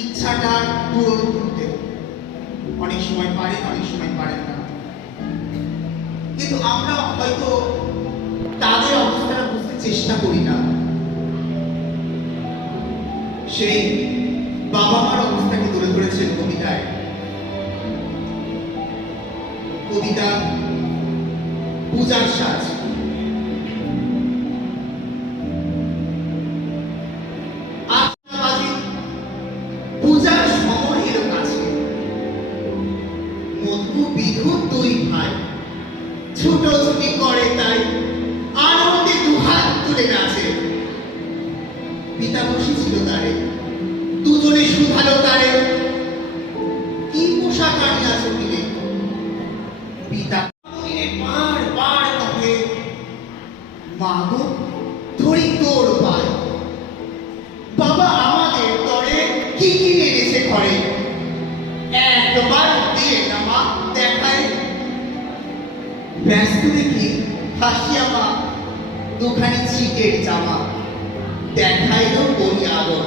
ইচ্ছাটা পূরণ করতে। অনেক সময় পারেন, অনেক সময় পারেন না, কিন্তু আমরা হয়তো তাদের অবস্থাটা বুঝতে চেষ্টা করি না। সেই বাবা মার অবস্থাকে তুলে ধরেছেন কবিতায়। কবিতা পূজার সাজ। পূজার সময় এলো কাছে, মধু বিধু দুই ভাই ছুটোছুটি করে, তাই আনন্দে দুহাত তুলে নাচে। পিতা বসেছিল তারে, দুজনে শুধালো তারে, কি পোশাক আনিয়াছ দিলে? পিতা বারবার কহে, মা গো ধরি তোর পায়, বাবা আমাদের তরে কি কিনে এনেছে ঘরে, একবার দিয়ে না মা দেখায়। ব্যস্ত দেখি হাসিয়া মা দুখানি ছিটের জামা দেখাইল বলি আলো।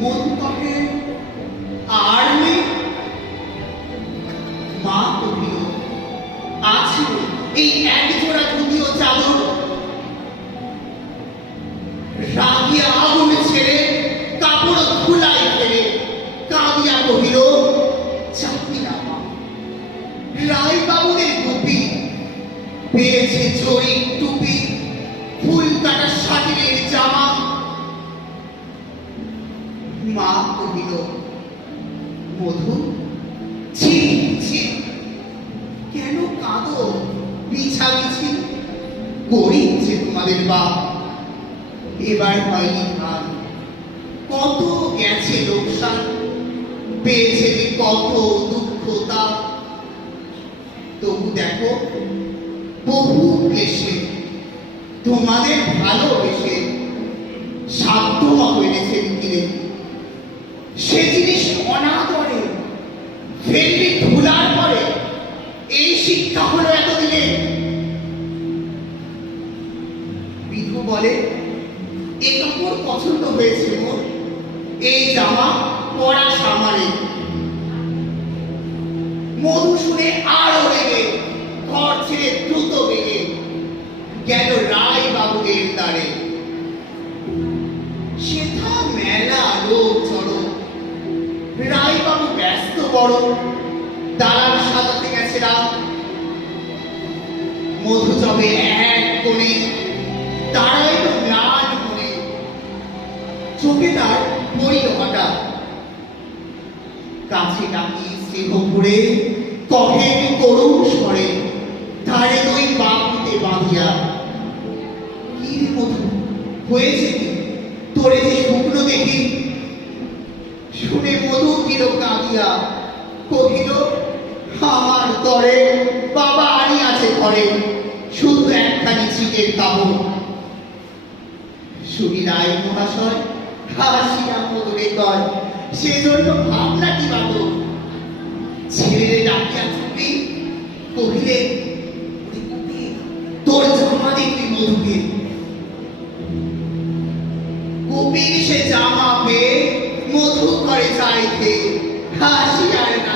মন কহে আর নেই, মা কহিল আছে এই এক জোড়া ধুতিও চাদর। রাগিয়া আগুন ছেড়ে কাপড় খুলাই ফেলে কাঁদিয়া কহিল, চাকরি না মা, রায় বাবুদের টুপি পেয়েছে জরি টুপি, ফুল কাটা শাড়ির জামা। মা কহিল, মধু ছি ছি, কেন কাঁদো বিছাবিছি, করিছে তোমাদের বাপ এবার হয়নি ধান, কত গেছে লোকসান, পেয়েছে কত দুঃখ তাপ। তবু দেখো বহু ক্লেশে তোমাদের ভালোবেসে সাধ্য মতো এনেছেন কিনে, সে জিনিস অনাদরে ফেললি ধুলার পরে, এই শিক্ষা হলো এতদিনে। বিধু বলে, এ কাপড় পছন্দ হয়েছে মোর, এই জামা পরা সামারে। মধু শুনে আরো রেগে ঘর ছেড়ে দ্রুত বেগে গেল রায় বাবুদের দ্বারে। সেথা মেলা লোক চড়ো, রায় বাবু ব্যস্ত বড়, দালান সাজাতে গেছে রাত। মধু যাবে এক কোণে দাঁড়াইল ম্লান মনে, চোখে তার পড়িল হঠাৎ, কাছে ডাকি স্নেহ করে কহেন করুণ স্বরে, ধারে দুই বাহুতে বাঁধিয়া, কি রে মধু হয়েছে কি তোরে যে শুকনো দেখি? শুনে মধু দিল কাঁদিয়া, কহিল, আমার তরে বাবা আনিয়াছে ঘরে শুধু একখানি ছিটের কাপড়। শুনি রায় মহাশয় হাসিয়া মধুরে কয়, সেজন্য ভাবনাটি বাবু। ছেলে ডাকিয়া চুপি কহিলে, তোর জামা দেখবি মধুকে। কপির সে জামা পেয়ে মধু করে চাইতে হাসি আর না